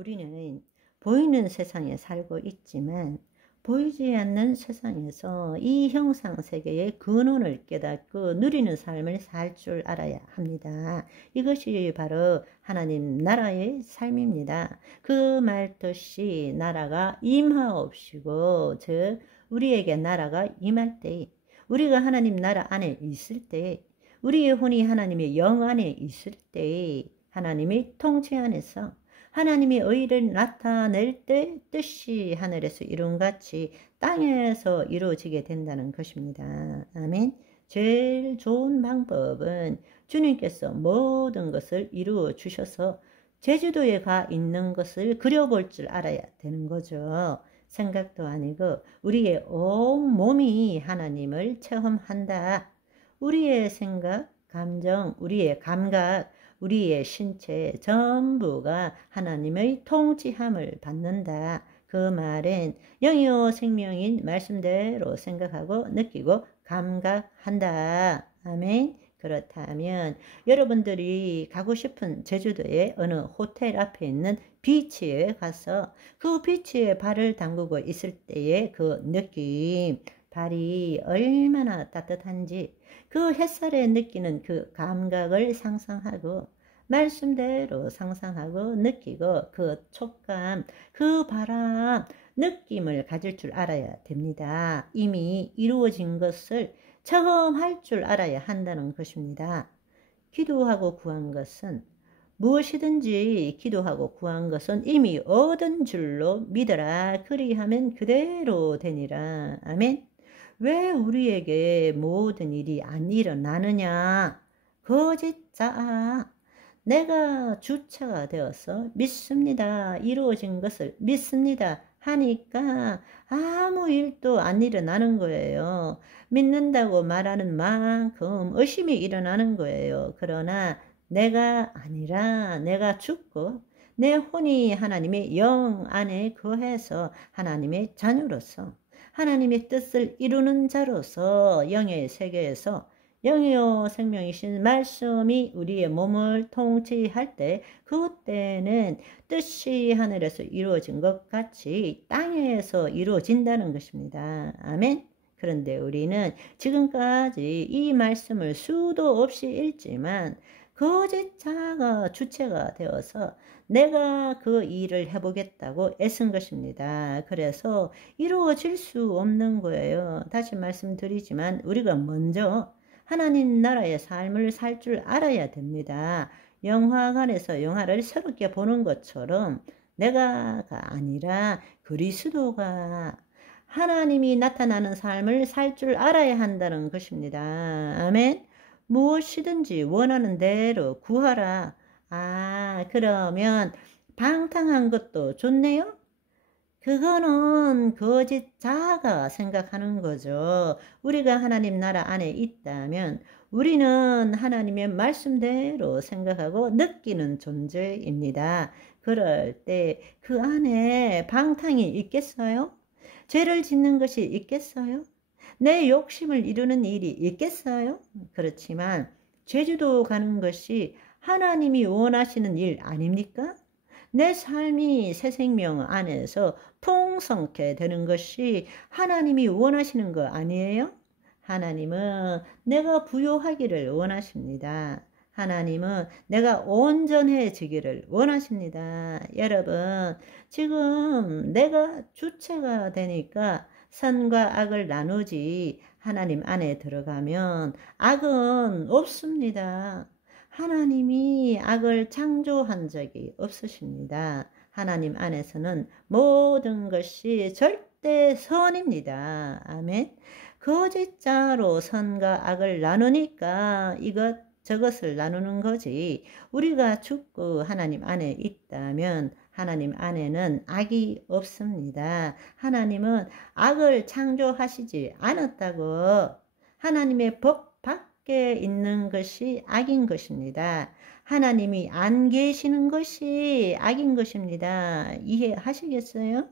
우리는 보이는 세상에 살고 있지만 보이지 않는 세상에서 이 형상세계의 근원을 깨닫고 누리는 삶을 살 줄 알아야 합니다. 이것이 바로 하나님 나라의 삶입니다. 그 말뜻이 나라가 임하옵시고, 즉 우리에게 나라가 임할 때, 우리가 하나님 나라 안에 있을 때, 우리의 혼이 하나님의 영 안에 있을 때, 하나님의 통치 안에서 하나님의 의를 나타낼 때 뜻이 하늘에서 이룬같이 땅에서 이루어지게 된다는 것입니다. 아멘. 제일 좋은 방법은 주님께서 모든 것을 이루어 주셔서 제주도에 가 있는 것을 그려볼 줄 알아야 되는 거죠. 생각도 아니고 우리의 온 몸이 하나님을 체험한다. 우리의 생각, 감정, 우리의 감각, 우리의 신체 전부가 하나님의 통치함을 받는다. 그 말은 영이요 생명인 말씀대로 생각하고 느끼고 감각한다. 아멘. 그렇다면 여러분들이 가고 싶은 제주도의 어느 호텔 앞에 있는 비치에 가서 그 비치에 발을 담그고 있을 때의 그 느낌, 발이 얼마나 따뜻한지 그 햇살에 느끼는 그 감각을 상상하고 말씀대로 상상하고 느끼고 그 촉감, 그 바람, 느낌을 가질 줄 알아야 됩니다. 이미 이루어진 것을 체험할 줄 알아야 한다는 것입니다. 기도하고 구한 것은 무엇이든지 기도하고 구한 것은 이미 얻은 줄로 믿어라. 그리하면 그대로 되니라. 아멘. 왜 우리에게 모든 일이 안 일어나느냐? 거짓자. 내가 주체가 되어서 믿습니다. 이루어진 것을 믿습니다. 하니까 아무 일도 안 일어나는 거예요. 믿는다고 말하는 만큼 의심이 일어나는 거예요. 그러나 내가 아니라 내가 죽고 내 혼이 하나님의 영 안에 거해서 하나님의 자녀로서 하나님의 뜻을 이루는 자로서 영의 세계에서 영이요 생명이신 말씀이 우리의 몸을 통치할 때 그때는 뜻이 하늘에서 이루어진 것 같이 땅에서 이루어진다는 것입니다. 아멘. 그런데 우리는 지금까지 이 말씀을 수도 없이 읽지만 거짓자가 주체가 되어서 내가 그 일을 해보겠다고 애쓴 것입니다. 그래서 이루어질 수 없는 거예요. 다시 말씀드리지만 우리가 먼저 하나님 나라의 삶을 살 줄 알아야 됩니다. 영화관에서 영화를 새롭게 보는 것처럼 내가가 아니라 그리스도가 하나님이 나타나는 삶을 살 줄 알아야 한다는 것입니다. 아멘. 무엇이든지 원하는 대로 구하라. 그러면 방탕한 것도 좋네요? 그거는 거짓자가 생각하는 거죠. 우리가 하나님 나라 안에 있다면 우리는 하나님의 말씀대로 생각하고 느끼는 존재입니다. 그럴 때 그 안에 방탕이 있겠어요? 죄를 짓는 것이 있겠어요? 내 욕심을 이루는 일이 있겠어요? 그렇지만 제주도 가는 것이 하나님이 원하시는 일 아닙니까? 내 삶이 새 생명 안에서 풍성케 되는 것이 하나님이 원하시는 거 아니에요? 하나님은 내가 부요하기를 원하십니다. 하나님은 내가 온전해지기를 원하십니다. 여러분, 지금 내가 주체가 되니까 선과 악을 나누지 하나님 안에 들어가면 악은 없습니다. 하나님이 악을 창조한 적이 없으십니다. 하나님 안에서는 모든 것이 절대 선입니다. 아멘. 거짓자로 선과 악을 나누니까 저것을 나누는 거지. 우리가 죽고 하나님 안에 있다면 하나님 안에는 악이 없습니다. 하나님은 악을 창조하시지 않았다고. 하나님의 법 밖에 있는 것이 악인 것입니다. 하나님이 안 계시는 것이 악인 것입니다. 이해하시겠어요?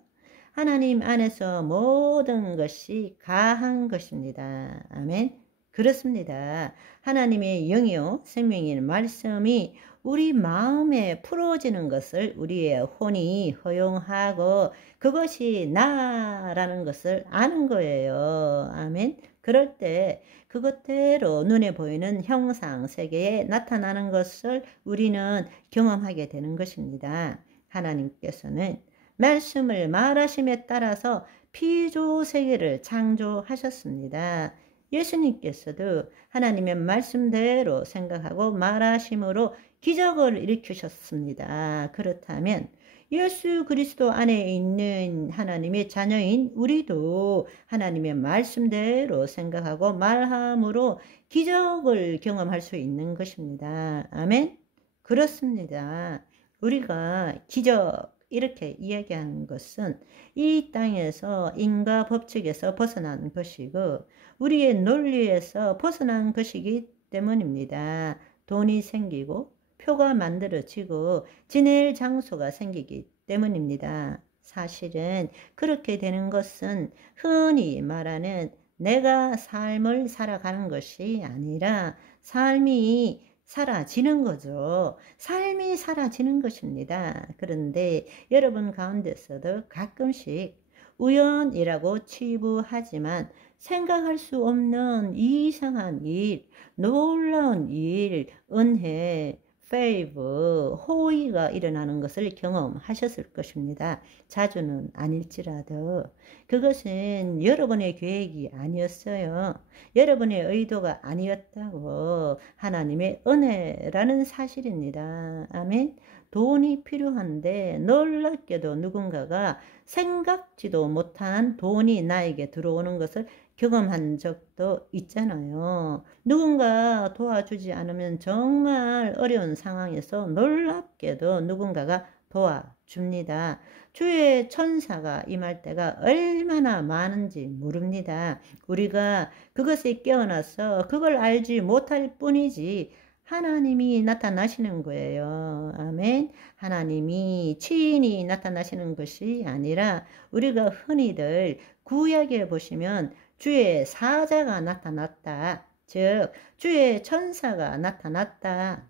하나님 안에서 모든 것이 가한 것입니다. 아멘. 그렇습니다. 하나님의 영이요 생명인 말씀이 우리 마음에 풀어지는 것을 우리의 혼이 허용하고 그것이 나라는 것을 아는 거예요. 아멘. 그럴 때 그것대로 눈에 보이는 형상 세계에 나타나는 것을 우리는 경험하게 되는 것입니다. 하나님께서는 말씀을 말하심에 따라서 피조 세계를 창조하셨습니다. 예수님께서도 하나님의 말씀대로 생각하고 말하심으로 기적을 일으키셨습니다. 그렇다면 예수 그리스도 안에 있는 하나님의 자녀인 우리도 하나님의 말씀대로 생각하고 말함으로 기적을 경험할 수 있는 것입니다. 아멘. 그렇습니다. 우리가 기적 이렇게 이야기하는 것은 이 땅에서 인과 법칙에서 벗어난 것이고 우리의 논리에서 벗어난 것이기 때문입니다. 돈이 생기고 표가 만들어지고 지낼 장소가 생기기 때문입니다. 사실은 그렇게 되는 것은 흔히 말하는 내가 삶을 살아가는 것이 아니라 삶이 사라지는 거죠. 삶이 사라지는 것입니다. 그런데 여러분 가운데서도 가끔씩 우연이라고 치부하지만 생각할 수 없는 이상한 일, 놀라운 일, 은혜, 페이브, 호의가 일어나는 것을 경험하셨을 것입니다. 자주는 아닐지라도 그것은 여러분의 계획이 아니었어요. 여러분의 의도가 아니었다고 하나님의 은혜라는 사실입니다. 아멘. 돈이 필요한데 놀랍게도 누군가가 생각지도 못한 돈이 나에게 들어오는 것을 경험한 적도 있잖아요. 누군가 도와주지 않으면 정말 어려운 상황에서 놀랍게도 누군가가 도와줍니다. 주의 천사가 임할 때가 얼마나 많은지 모릅니다. 우리가 그것에 깨어나서 그걸 알지 못할 뿐이지 하나님이 나타나시는 거예요. 아멘. 하나님이 친히 나타나시는 것이 아니라 우리가 흔히들 구약에 보시면 주의 사자가 나타났다. 즉 주의 천사가 나타났다.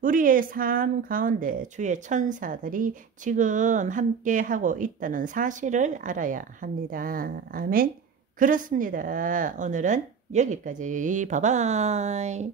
우리의 삶 가운데 주의 천사들이 지금 함께 하고 있다는 사실을 알아야 합니다. 아멘. 그렇습니다. 오늘은 여기까지. 바이바이.